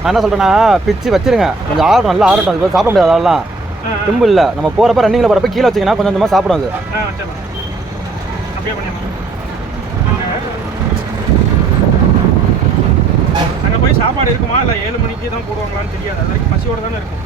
நான் என்ன சொல்கிறேன்னா பிச்சு வச்சிருங்க, கொஞ்சம் ஆறட்டும், நல்லா ஆறட்டும். அது சாப்பிட முடியாது, அதெல்லாம் தும்பு இல்லை. நம்ம போகிறப்ப ரன்னிங்கில் போகிறப்ப கீழே வச்சிங்கன்னா கொஞ்சம் கொஞ்சமாக சாப்பிடும் அது. அங்கே போய் சாப்பாடு இருக்குமா இல்லை 7 மணிக்கு தான் போடுவாங்களான்னு தெரியாது. அது வரைக்கும் பசியோடு தானே இருக்கும்.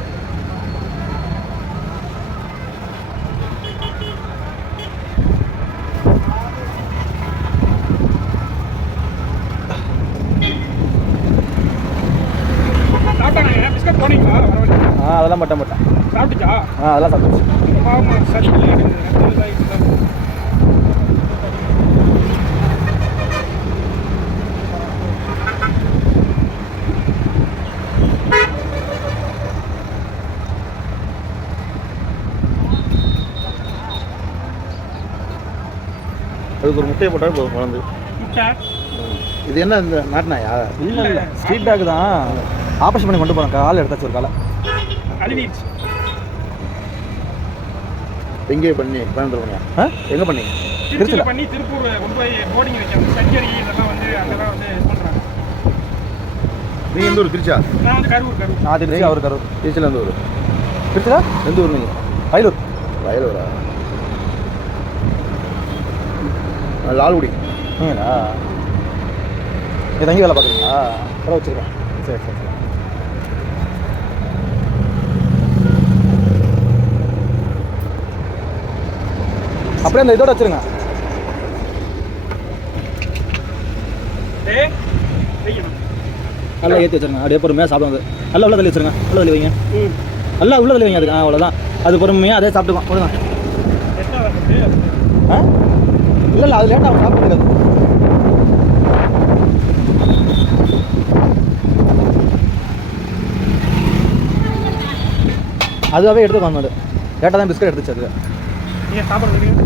சாப்பிட்டாங்க பிஸ்கட் போனீங்களா? அதெல்லாம் மட்டும் சாப்பிட்டுச்சா? அதெல்லாம் சாப்பிட்டுச்சு. அதுக்கு ஒரு முட்டையை போட்டால் போதும் குழந்தை. இது என்ன இந்த நாட்டினாயா? இல்லை இல்லை, ஸ்ட்ரீட் டாக் தான். ஆப்ரேஷன் பண்ணி கொண்டு போகிறேன், காலை எடுத்தாச்சு ஒரு காலை. கழுவிடுச்சு. எங்கே பண்ணி கோயம்புத்தூர் எங்கே பண்ணி? திருச்சியில் பண்ணி திருப்பூர் கொண்டு போய் போர்டிங் வைக்காங்க. சர்ஜரி இதெல்லாம் வந்து அங்கெல்லாம் வந்து இது பண்ணுறாங்க. நீங்கள் எந்த ஊர்? திருச்சா? நான் வந்து கரூர். திருச்சி. அவர் கரூர். திருச்சியில் எந்த ஊர்? திருச்சியில் எந்த ஊர் நீங்கள்? வயலூர். வயலூரா? லால்குடி. நீங்களா? தங்கி வேலை பார்க்குறீங்களா? கடை வச்சுருக்கேன். சரி. அப்படியே அந்த இதோட வச்சுருங்க. நல்லா ஏற்றி வச்சுருங்க. அப்படியே பொறுமையாக சாப்பிடுங்க. நல்லா உள்ள தள்ளி வச்சுருங்க. உள்ள தள்ளி வைங்க. நல்லா உள்ள தள்ளி வைங்க. அதுக்கு அவ்வளோதான். அது பொறுமையாக அதே சாப்பிட்டுக்கலாம். கொடுங்க. இல்லை அது லேட்டாக அவங்க சாப்பிட்றது. அதுவாகவே எடுத்து வந்தது. லேட்டாக தான் பிஸ்கட் எடுத்துச்சு அது. நீங்கள் சாப்பிட்றது